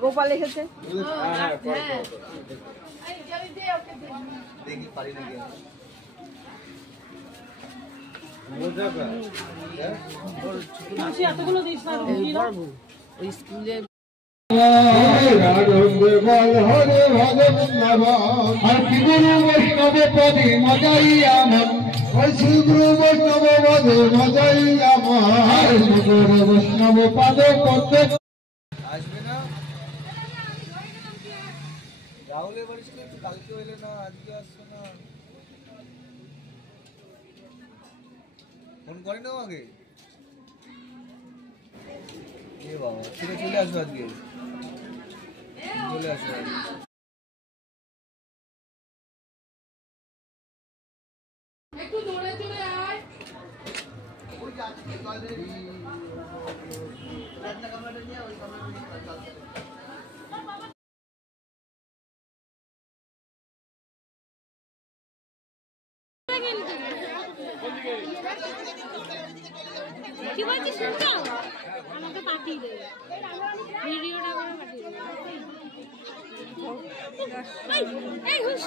গোপাল এসেছে। ওই স্কুলে হরে ভগে আর কি গুরু বৈষ্ণবে পদে মজাই আমার ওই শ্রীগুরু বৈষ্ণব পদে মজাই আমার গুরু বৈষ্ণব পদ পদে আসবে না রাহুলে বলিস না কালকে হইলে না আজকে আসছো না ফোন করে নাও আগে এ বাবা ঠিক আছে চলে আসো আজকে চলে আসো একটু দৌড়ে চলে আয় ওই যাচ্ছে কালকে একটা ক্যামেরা নিয়ে ওই ক্যামেরা নিয়ে চল কি বলছিস শুনছো আমাকে পাঠিয়ে দে ভিডিওটা করে পাঠিয়ে দে এই হুশ